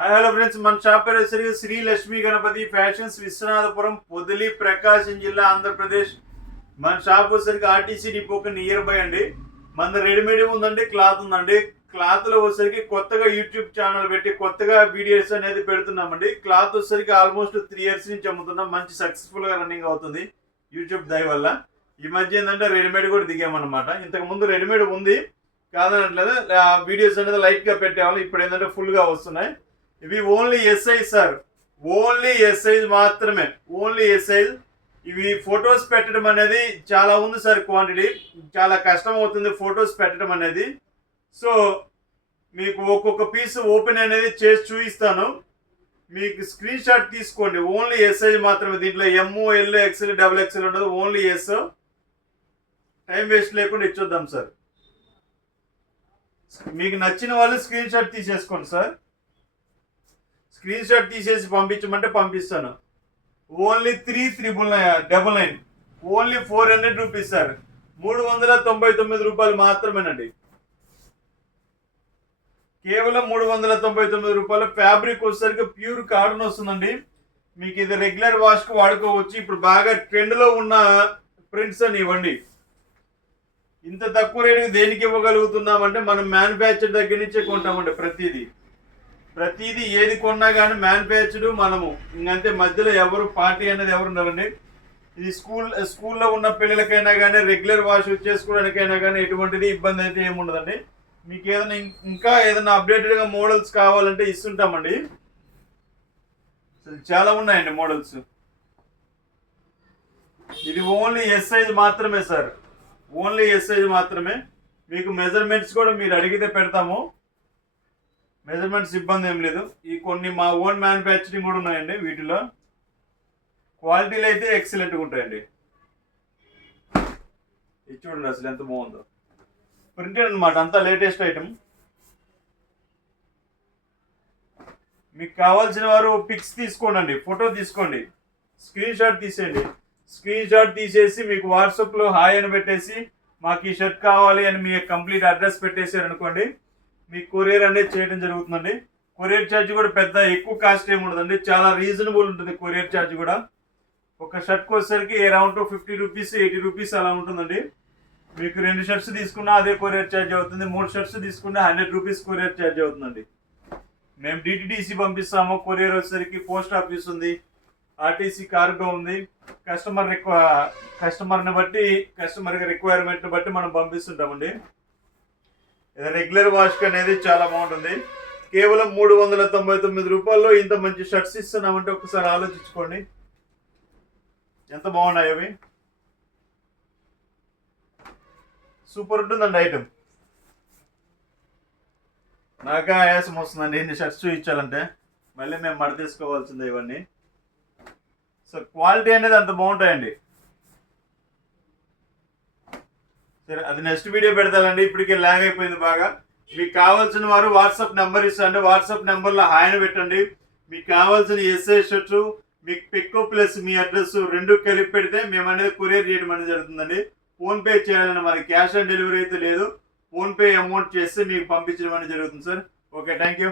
Hi hello friends, మన shop పేరు వచ్చేసరికి శ్రీ లక్ష్మీ గణపతి ఫ్యాషన్స్, విశ్వనాథపురం, పొదిలి, ప్రకాశం జిల్లా, ఆంధ్రప్రదేశ్. మన షాప్ వచ్చేసరికి ఆర్టీసీ డిపోకి నియర్ బై అండి. మన రెడీమేడ్ ఉందండి, క్లాత్ ఉందండి. క్లాత్ లో వచ్చేసరికి కొత్తగా యూట్యూబ్ ఛానల్ పెట్టి కొత్తగా వీడియోస్ అనేది పెడుతున్నామండి. క్లాత్ వచ్చేసరికి ఆల్మోస్ట్ 3 years నుంచి అమ్ముతున్నాం. మంచి సక్సెస్ఫుల్ గా రన్నింగ్ అవుతుంది యూట్యూబ్ దయ వల్ల. ఈ మధ్య ఏంటంటే రెడీమేడ్ కూడా దిగామన్నమాట. ఇంతకు ముందు రెడీమేడ్ ఉంది కాదనట్లేదు, వీడియోస్ అనేది లైట్ గా పెట్టేవాళ్ళు. ఇప్పుడు ఏంటంటే ఫుల్ గా వస్తున్నాయి. ఇవి ఓన్లీ ఎస్ఐజ్ సార్, ఓన్లీ ఎస్ఐజ్ మాత్రమే, ఓన్లీ ఎస్ఐజ్. ఇవి ఫొటోస్ పెట్టడం అనేది చాలా ఉంది సార్, క్వాంటిటీ చాలా కష్టం అవుతుంది ఫొటోస్ పెట్టడం అనేది. సో మీకు ఒక్కొక్క పీస్ ఓపెన్ అనేది చేసి చూపిస్తాను, మీకు స్క్రీన్ షాట్ తీసుకోండి. ఓన్లీ ఎస్ఐజ్ మాత్రమే, దీంట్లో ML XL XXL ఉండదు, ఓన్లీ ఎస్. టైం వేస్ట్ లేకుండా ఇచ్చొద్దాం సార్. మీకు నచ్చిన వాళ్ళు స్క్రీన్ షాట్ తీసేసుకోండి సార్. స్క్రీన్ షాట్ తీసేసి పంపించమంటే పంపిస్తాను. Only 3,999, only 400 rupees sir. 399 రూపాయలు మాత్రమేనండి, కేవలం 399 రూపాయలు. ఫ్యాబ్రిక్ వచ్చేసరికి ప్యూర్ కాటన్ వస్తుందండి. మీకు ఇది రెగ్యులర్ వాష్కి వాడుకోవచ్చు. ఇప్పుడు బాగా ట్రెండ్లో ఉన్న ప్రింట్స్ అని ఇవ్వండి. ఇంత తక్కువ రేటుకి దేనికి ఇవ్వగలుగుతున్నామంటే మనం మ్యానుఫ్యాక్చర్ దగ్గర నుంచే కొంటామండి. ప్రతిదీ ఏది కొన్నా కానీ మ్యానుఫ్యాక్చర్డ్ మనము. ఇంకంతే, మధ్యలో ఎవరు పార్టీ అనేది ఎవరు ఉన్నారండి. ఇది స్కూల్లో ఉన్న పిల్లలకైనా కానీ రెగ్యులర్ వాష్ చేసుకోవడానికైనా కానీ ఎటువంటిది ఇబ్బంది అయితే ఏముండదండి. మీకు ఏదైనా ఇంకా ఏదైనా అప్డేటెడ్గా మోడల్స్ కావాలంటే ఇస్తుంటామండి. చాలా ఉన్నాయండి మోడల్స్. ఇది ఓన్లీ ఎస్ సైజ్ మాత్రమే సార్, ఓన్లీ ఎస్ సైజ్ మాత్రమే. మీకు మెజర్మెంట్స్ కూడా మీరు అడిగితే పెడతాము, మెజర్మెంట్స్ ఇబ్బంది ఏం లేదు. ఈ కొన్ని మా ఓన్ మ్యానుఫ్యాక్చరింగ్ కూడా ఉన్నాయండి. వీటిలో క్వాలిటీలు అయితే ఎక్సలెంట్గా ఉంటాయండి. ఇది చూడండి అసలు ఎంత బాగుందో, ప్రింటెడ్ అనమాట, అంతా లేటెస్ట్ ఐటమ్. మీకు కావాల్సిన వారు పిక్స్ తీసుకోండి, ఫోటో తీసుకోండి, స్క్రీన్ షాట్ తీసేయండి. స్క్రీన్ షాట్ తీసేసి మీకు వాట్సాప్లో హాయ్ అని పెట్టేసి మాకు ఈ షర్ట్ కావాలి అని మీ కంప్లీట్ అడ్రస్ పెట్టేసారు అనుకోండి, మీ కొరియర్ అనేది చేయడం జరుగుతుందండి. కొరియర్ ఛార్జ్ కూడా పెద్ద ఎక్కువ కాస్ట్ ఏమి ఉండదండి, చాలా రీజనబుల్ ఉంటుంది కొరియర్ ఛార్జ్ కూడా. ఒక షర్ట్కి వచ్చేసరికి అరౌండ్ 50 రూపీస్ 80 రూపీస్ అలా ఉంటుందండి. మీకు 2 షర్ట్స్ తీసుకున్నా అదే కొరియర్ ఛార్జ్ అవుతుంది. 3 షర్ట్స్ తీసుకున్నా 100 రూపీస్ కొరియర్ ఛార్జ్ అవుతుందండి. మేము DTDC పంపిస్తాము. కొరియర్ వచ్చేసరికి పోస్ట్ ఆఫీస్ ఉంది, ఆర్టీసీ కార్గో ఉంది. కస్టమర్ని బట్టి, కస్టమర్ రిక్వైర్మెంట్ని బట్టి మనం పంపిస్తుంటామండి. రెగ్యులర్ వాష్ అనేది చాలా బాగుంటుంది. కేవలం 399 రూపాయల్లో ఇంత మంచి షర్ట్స్ ఇస్తున్నామంటే ఒకసారి ఆలోచించుకోండి, ఎంత బాగున్నాయి అవి. సూపర్ ఉంటుందండి ఐటమ్. నాకే ఆయాసం వస్తుందండి ఇన్ని షర్ట్స్ చూపించాలంటే, మళ్ళీ మేము మడ తీసుకోవాల్సిందే ఇవన్నీ. సో క్వాలిటీ అనేది అంత బాగుంటాయండి. సరే, అది నెక్స్ట్ వీడియో పెడతానండి, ఇప్పటికే లాగ్ అయిపోయింది బాగా. మీకు కావాల్సిన వారు వాట్సాప్ నెంబర్ ఇస్తాండి, వాట్సాప్ నెంబర్లో హాయ్ పెట్టండి. మీకు కావాల్సిన ఎస్ఐ షర్ట్స్, మీకు పిక్ ప్లస్ మీ అడ్రస్ 2 కలిపి పెడితే మేము అనేది కొరియర్ చేయడం అనేది జరుగుతుందండి. ఫోన్పే చేయాలని, మరి క్యాష్ ఆన్ డెలివరీ అయితే లేదు. ఫోన్పే అమౌంట్ చేస్తే మీకు పంపించడం అనేది జరుగుతుంది సార్. Okay, thank you.